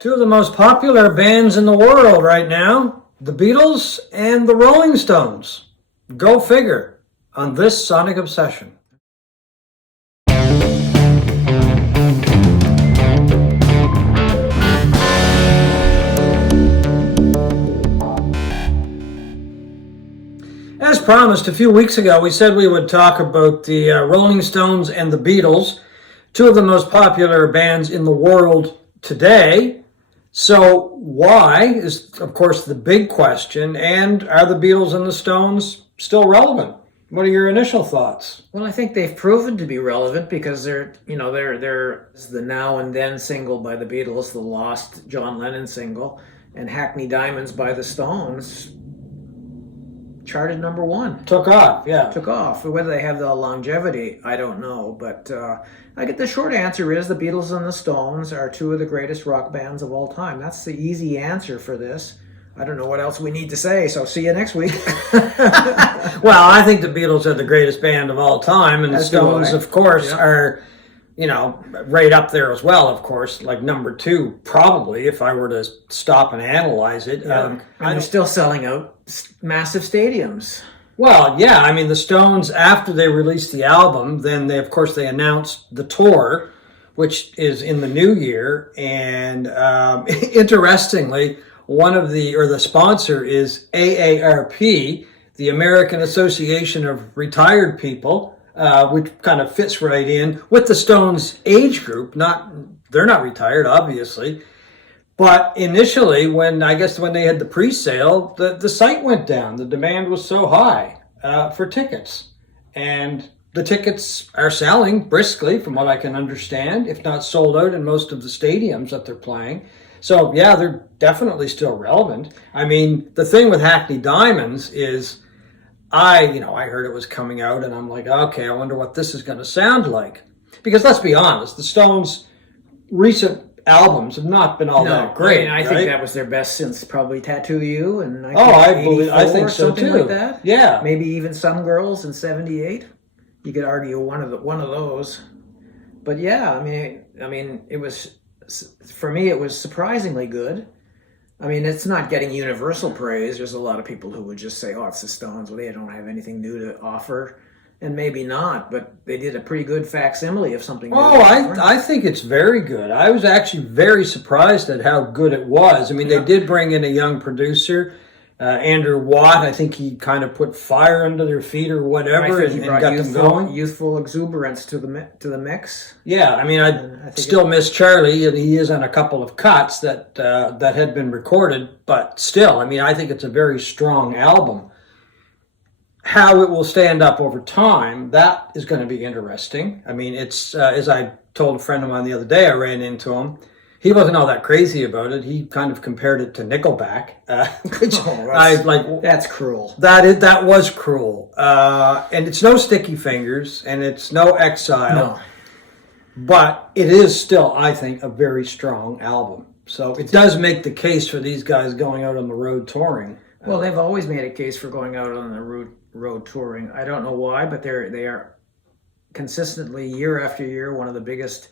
Two of the most popular bands in the world right now, the Beatles and the Rolling Stones. Go figure on this Sonic Obsession. As promised, a few weeks ago, we said we would talk about the Rolling Stones and the Beatles, two of the most popular bands in the world today. So why is, of course, the big question, and are the Beatles and the Stones still relevant? What are your initial thoughts? Well, I think they've proven to be relevant because they're the Now and Then single by the Beatles, the lost John Lennon single, and Hackney Diamonds by the Stones charted number one. Took off, yeah. Took off. Whether they have the longevity, I don't know. But I get the short answer is the Beatles and the Stones are two of the greatest rock bands of all time. That's the easy answer for this. I don't know what else we need to say, so see you next week. Well, I think the Beatles are the greatest band of all time, and the Stones, of course, are, right up there as well, of course, like number two, probably, if I were to stop and analyze it. And they're still selling out massive stadiums. Well, yeah, I mean, the Stones, after they released the album, then they announced the tour, which is in the new year, and interestingly, the sponsor is AARP, the American Association of Retired People, which kind of fits right in with the Stones age group. They're not retired, obviously. But initially, when they had the pre-sale, the site went down. The demand was so high for tickets. And the tickets are selling briskly, from what I can understand, if not sold out in most of the stadiums that they're playing. So, yeah, they're definitely still relevant. I mean, the thing with Hackney Diamonds is I heard it was coming out, and I'm like, okay, I wonder what this is going to sound like. Because let's be honest, the Stones' recent albums have not been all that great. I think that was their best since probably Tattoo You and I think so something too. Like that. Yeah, maybe even Some Girls in '78. You could argue one of those. But yeah, I mean, it was, for me, it was surprisingly good. I mean, it's not getting universal praise. There's a lot of people who would just say, "Oh, it's the Stones. Well, they don't have anything new to offer." And maybe not, but they did a pretty good facsimile of something. I think it's very good. I was actually very surprised at how good it was. I mean, They did bring in a young producer, Andrew Watt. I think he kind of put fire under their feet or whatever, and got them going. Youthful exuberance to the mix. Yeah, I mean, I still miss Charlie, and he is on a couple of cuts that had been recorded, but still, I mean, I think it's a very strong album. How it will stand up over time, that is going to be interesting. I mean, it's, as I told a friend of mine the other day, I ran into him. He wasn't all that crazy about it. He kind of compared it to Nickelback, which that's cruel. That was cruel. And it's no Sticky Fingers, and it's no Exile. No. But it is still, I think, a very strong album. So it does make the case for these guys going out on the road touring. Well, they've always made a case for going out on the road touring. I don't know why, but they are consistently, year after year, one of the biggest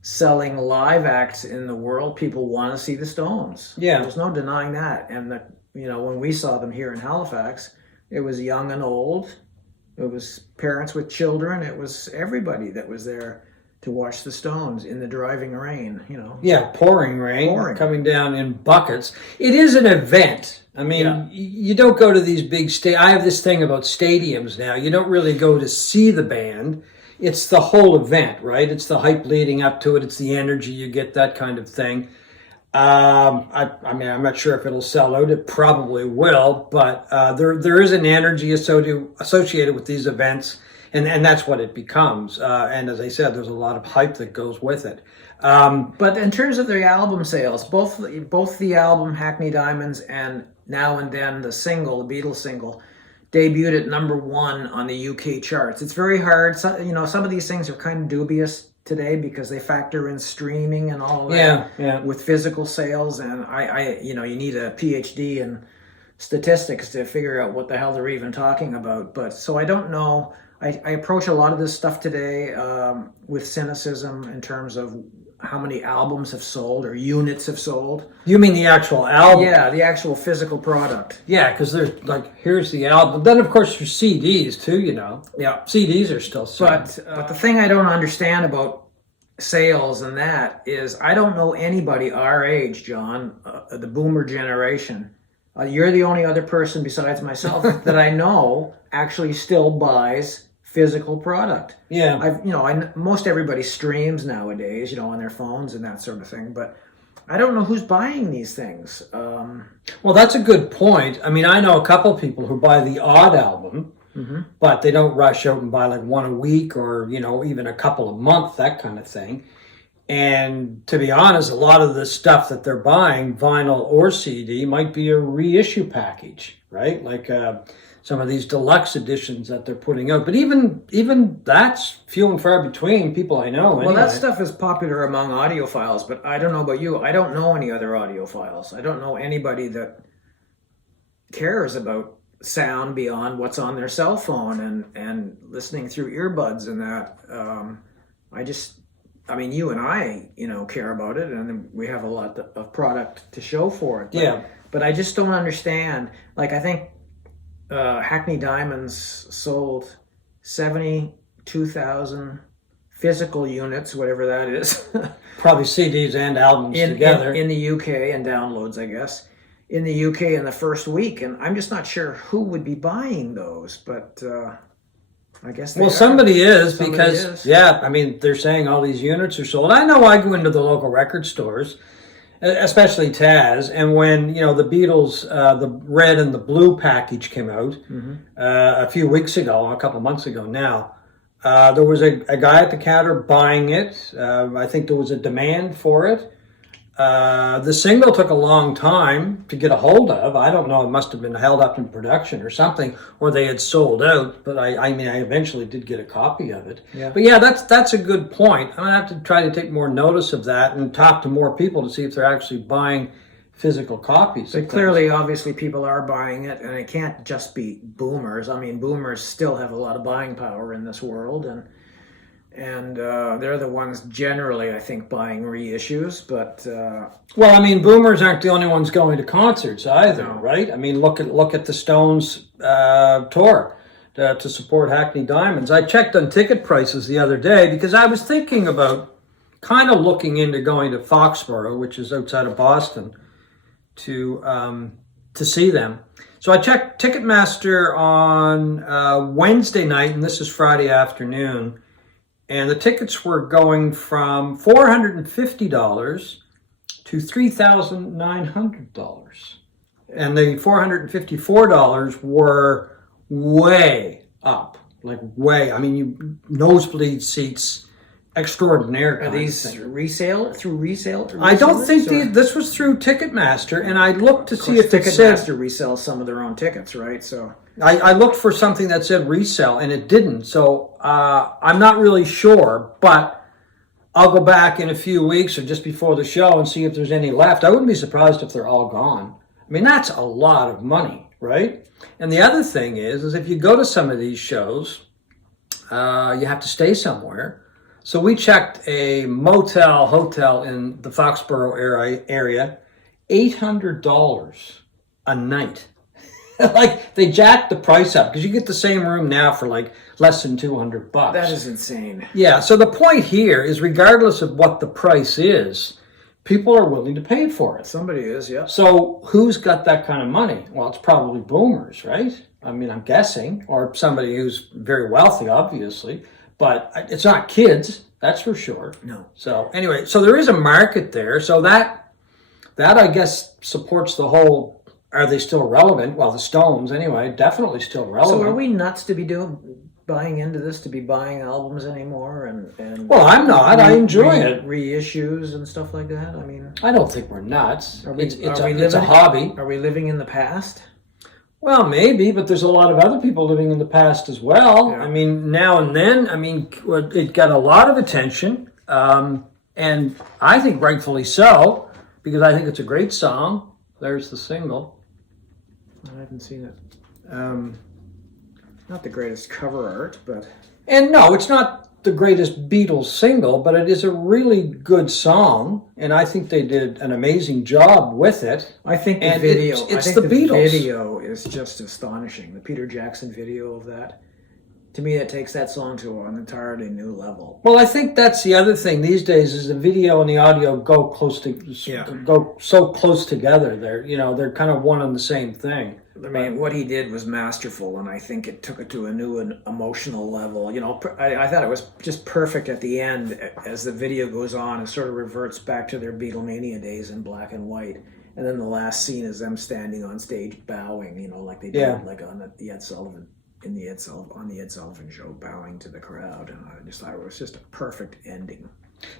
selling live acts in the world. People want to see the Stones. Yeah, there's no denying that. And when we saw them here in Halifax, it was young and old. It was parents with children. It was everybody that was there to watch the Stones in the driving rain. Yeah, pouring rain, coming down in buckets. It is an event. I mean, You don't go to these big I have this thing about stadiums now. You don't really go to see the band. It's the whole event, right? It's the hype leading up to it. It's the energy you get, that kind of thing. I mean, I'm not sure if it'll sell out. It probably will, but there is an energy associated with these events, and that's what it becomes. And as I said, there's a lot of hype that goes with it. But in terms of their album sales, both the album Hackney Diamonds and Now and Then, the single, the Beatles single, debuted at number one on the UK charts. It's very hard. Some of these things are kind of dubious today because they factor in streaming and all of that with physical sales. And you need a PhD in statistics to figure out what the hell they're even talking about. But so I don't know. I approach a lot of this stuff today with cynicism in terms of how many albums have sold or units have sold. You mean the actual album? Yeah, the actual physical product. Yeah, because there's like, here's the album. Then, of course, there's CDs too, Yeah. CDs are still selling. But the thing I don't understand about sales and that is I don't know anybody our age, John, the boomer generation. You're the only other person besides myself that I know actually still buys physical product. Yeah. Most everybody streams nowadays, on their phones and that sort of thing, but I don't know who's buying these things. Well, that's a good point. I mean, I know a couple of people who buy the odd album, but they don't rush out and buy like one a week or, even a couple a month, that kind of thing. And to be honest, a lot of the stuff that they're buying, vinyl or CD, might be a reissue package, right? Like some of these deluxe editions that they're putting out. But even that's few and far between, people I know. Well, anyway. that stuff is popular among audiophiles, but I don't know about you. I don't know any other audiophiles. I don't know anybody that cares about sound beyond what's on their cell phone and listening through earbuds and that. You and I, care about it, and we have a lot of product to show for it. But I just don't understand. Like, I think Hackney Diamonds sold 72,000 physical units, whatever that is. Probably CDs and albums together. In the UK, and downloads, I guess. In the UK in the first week, and I'm just not sure who would be buying those, but I guess somebody is because they're saying all these units are sold. I know I go into the local record stores, especially Taz, and when the Beatles, the red and the blue package came out a few weeks ago, a couple of months ago now, there was a guy at the counter buying it. I think there was a demand for it. The single took a long time to get a hold of. I don't know, it must have been held up in production or something, or they had sold out, but I eventually did get a copy of it. Yeah. But yeah, that's a good point. I'm going to have to try to take more notice of that and talk to more people to see if they're actually buying physical copies. But clearly, obviously, people are buying it, and it can't just be boomers. I mean, boomers still have a lot of buying power in this world, and they're the ones generally, I think, buying reissues. But boomers aren't the only ones going to concerts either, No. right? I mean, look at the Stones tour to support Hackney Diamonds. I checked on ticket prices the other day because I was thinking about kind of looking into going to Foxborough, which is outside of Boston, to see them. So I checked Ticketmaster on Wednesday night, and this is Friday afternoon. And the tickets were going from $450 to $3,900. And the $454 were way up, like way. I mean, nosebleed seats, extraordinaire. are these through resale? I don't think this was through Ticketmaster, and I looked to see if it said... Ticketmaster resells some of their own tickets, right? So I looked for something that said resell, and it didn't. So I'm not really sure, but I'll go back in a few weeks or just before the show and see if there's any left. I wouldn't be surprised if they're all gone. I mean, that's a lot of money, right? And the other thing is if you go to some of these shows, you have to stay somewhere. So we checked a hotel in the Foxborough area, $800 a night. Like, they jacked the price up because you get the same room now for like less than $200. that is insane. Yeah, so the point here is regardless of what the price is, people are willing to pay for it. Somebody is, yeah. So who's got that kind of money? Well, it's probably boomers, right? I mean, I'm guessing, or somebody who's very wealthy, obviously, but it's not kids, that's for sure. No. So anyway, so there is a market there. So that I guess supports the whole, are they still relevant? Well, the Stones anyway, definitely still relevant. So are we nuts to be buying into this, to be buying albums anymore? And Well, I'm not. I enjoy it. Reissues and stuff like that? I mean, I don't think we're nuts. It's a living- hobby. Are we living in the past? Well, maybe, but there's a lot of other people living in the past as well. Yeah. I mean, now and then, it got a lot of attention, and I think rightfully so, because I think it's a great song. There's the single. I haven't seen it. Not the greatest cover art, but... And no, it's not the greatest Beatles single, but it is a really good song, and I think they did an amazing job with it. I think the And video, it's I think the the Beatles. video is just astonishing. The Peter Jackson video of that, to me, that takes that song to an entirely new level. Well, I think that's the other thing these days is the video and the audio go go so close together. They're kind of one and the same thing. I mean, what he did was masterful, and I think it took it to a new and emotional level. I thought it was just perfect at the end as the video goes on. It sort of reverts back to their Beatlemania days in black and white, and then the last scene is them standing on stage bowing, like they did like on the Ed Sullivan on the Ed Sullivan show, bowing to the crowd, and I just thought it was just a perfect ending.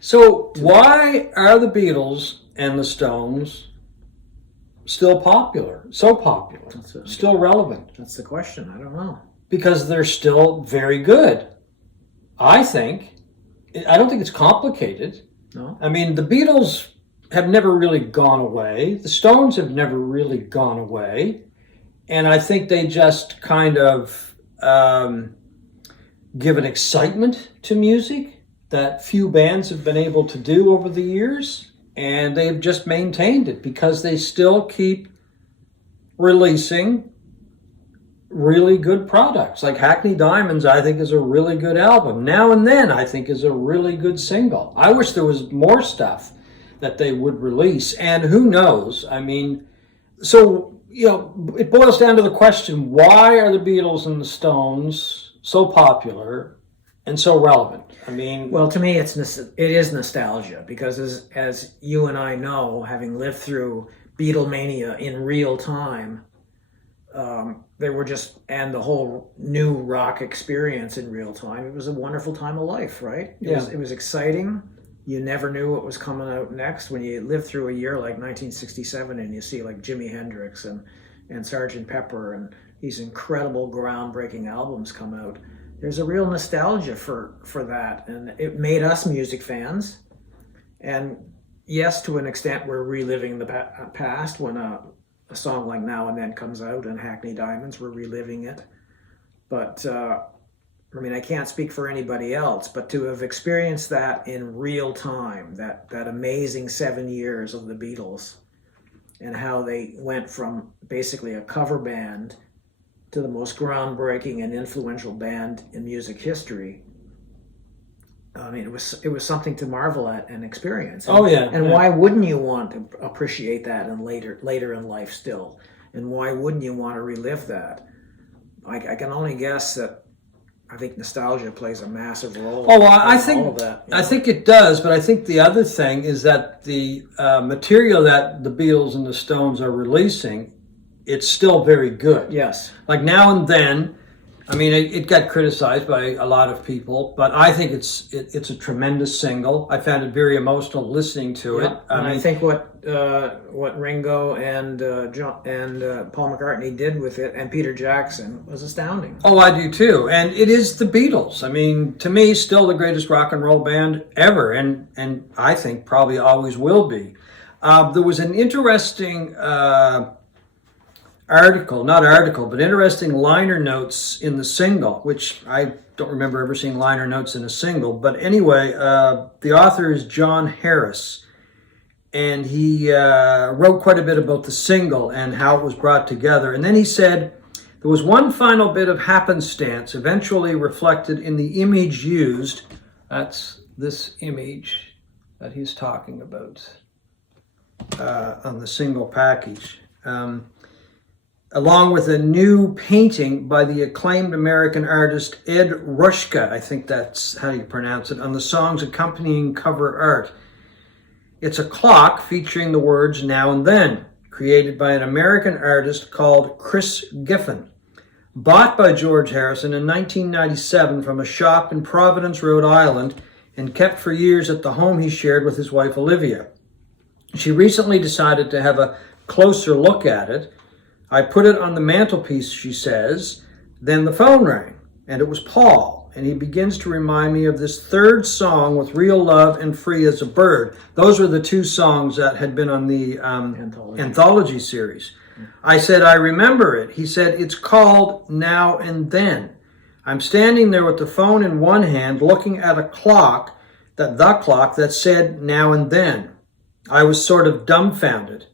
So why are the Beatles and the Stones still popular, so popular, still relevant? That's the question. I don't know. Because they're still very good. I don't think it's complicated. No? I mean, the Beatles have never really gone away. The Stones have never really gone away. And I think they just kind of give an excitement to music that few bands have been able to do over the years. And they've just maintained it because they still keep releasing really good products. Like Hackney Diamonds, I think, is a really good album. Now and Then, I think, is a really good single. I wish there was more stuff that they would release. And who knows? I mean, so, it boils down to the question, why are the Beatles and the Stones so popular and so relevant? I mean, well, to me, it is nostalgia, because as you and I know, having lived through Beatlemania in real time, they were and the whole new rock experience in real time. It was a wonderful time of life, right? It was exciting. You never knew what was coming out next. When you live through a year like 1967 and you see like Jimi Hendrix and Sgt. Pepper and these incredible groundbreaking albums come out, there's a real nostalgia for that, and it made us music fans. And yes, to an extent, we're reliving the past. When a song like Now and Then comes out and Hackney Diamonds, we're reliving it. But I can't speak for anybody else, but to have experienced that in real time, that amazing 7 years of the Beatles, and how they went from basically a cover band to the most groundbreaking and influential band in music history. I mean, it was something to marvel at and experience. And why wouldn't you want to appreciate that and later in life still? And why wouldn't you want to relive that? I can only guess that I think nostalgia plays a massive role. Oh, well, I think all of that, I think it does, but I think the other thing is that the material that the Beatles and the Stones are releasing, it's still very good. Yes. Like Now and Then, I mean, it got criticized by a lot of people, but I think it's a tremendous single. I found it very emotional listening to it. I think what Ringo and Paul McCartney did with it, and Peter Jackson, was astounding. Oh, I do too. And it is the Beatles. I mean, to me, still the greatest rock and roll band ever, and I think probably always will be. There was an interesting interesting liner notes in the single, which I don't remember ever seeing liner notes in a single. But anyway, the author is John Harris, and he wrote quite a bit about the single and how it was brought together. And then he said, there was one final bit of happenstance eventually reflected in the image used. That's this image that he's talking about on the single package. Along with a new painting by the acclaimed American artist Ed Rushka, I think that's how you pronounce it, on the song's accompanying cover art. It's a clock featuring the words Now and Then, created by an American artist called Chris Giffen, bought by George Harrison in 1997 from a shop in Providence, Rhode Island, and kept for years at the home he shared with his wife Olivia. She recently decided to have a closer look at it. I put it on the mantelpiece, she says. Then the phone rang, and it was Paul, and he begins to remind me of this third song with Real Love and Free as a Bird. Those were the two songs that had been on the anthology series. I said, I remember it. He said, it's called Now and Then. I'm standing there with the phone in one hand, looking at a clock, the clock that said now and then. I was sort of dumbfounded.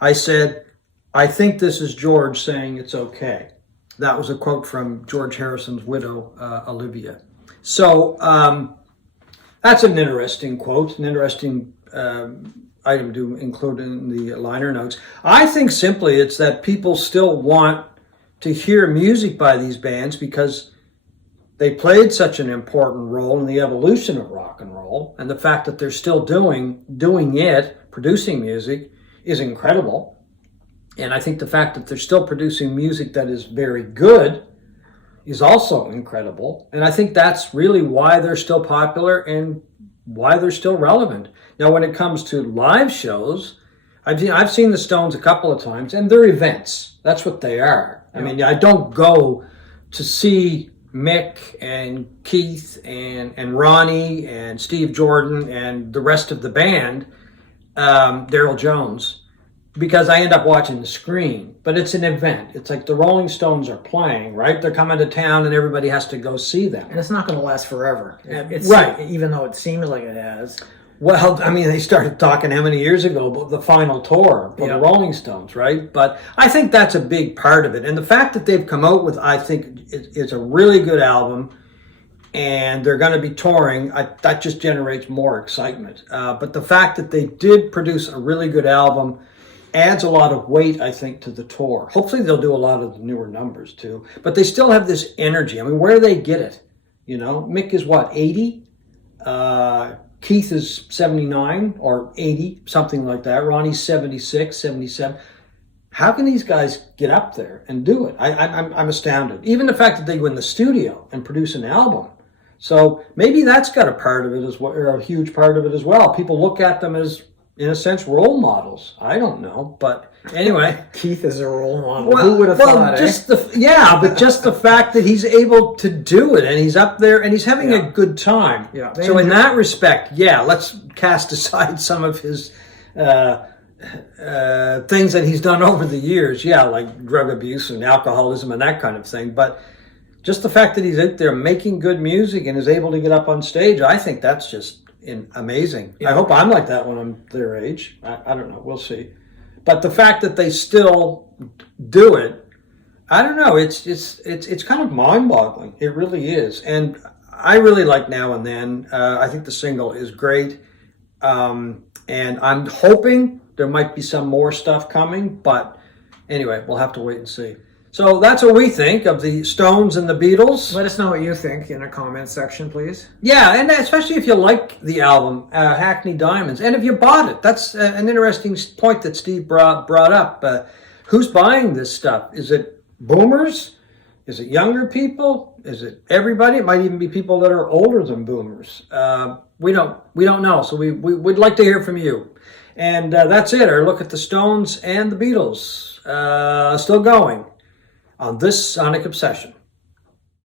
I said, I think this is George saying it's okay. That was a quote from George Harrison's widow, Olivia. So that's an interesting quote, an interesting item to include in the liner notes. I think simply it's that people still want to hear music by these bands because they played such an important role in the evolution of rock and roll, and the fact that they're still doing it, producing music, is incredible. And I think the fact that they're still producing music that is very good is also incredible. And I think that's really why they're still popular and why they're still relevant. Now, when it comes to live shows, I've seen the Stones a couple of times, and they're events. That's what they are. I mean, I don't go to see Mick and Keith and Ronnie and Steve Jordan and the rest of the band, Daryl Jones, because I end up watching the screen. But it's an event. It's like the Rolling Stones are playing, right? They're coming to town and everybody has to go see them. And it's not going to last forever. It's, right. Even though it seems like it has. Well, I mean, they started talking how many years ago about the final tour for the Rolling Stones, right? But I think that's a big part of it. And the fact that they've come out with, I think, it's a really good album, and they're going to be touring, that just generates more excitement. But the fact that they did produce a really good album adds a lot of weight, I think, to the tour. Hopefully they'll do a lot of the newer numbers, too. But they still have this energy. I mean, where do they get it? You know, Mick is what, 80? Keith is 79 or 80, something like that. Ronnie's 76, 77. How can these guys get up there and do it? I'm astounded. Even the fact that they go in the studio and produce an album. So maybe that's got a part of it as well, or a huge part of it as well. People look at them as, in a sense, role models. I don't know, but anyway. Keith is a role model. Well, who would have thought? Just but just the fact that he's able to do it, and he's up there, and he's having a good time. Yeah. So in that respect, let's cast aside some of his things that he's done over the years. Like drug abuse and alcoholism and that kind of thing. But just the fact that he's out there making good music and is able to get up on stage, I think that's just amazing. I hope I'm like that when I'm their age. I don't know. We'll see. But the fact that they still do it, I don't know. It's kind of mind-boggling. It really is. And I really like Now and Then. I think the single is great. And I'm hoping there might be some more stuff coming. But anyway, we'll have to wait and see. So that's what we think of the Stones and the Beatles. Let us know what you think in the comments section, please. Yeah, and especially if you like the album, Hackney Diamonds, and if you bought it. That's an interesting point that Steve brought up. Who's buying this stuff? Is it boomers? Is it younger people? Is it everybody? It might even be people that are older than boomers. We don't know, so we'd like to hear from you. And that's it, our look at the Stones and the Beatles. Still going on this Sonic Obsession.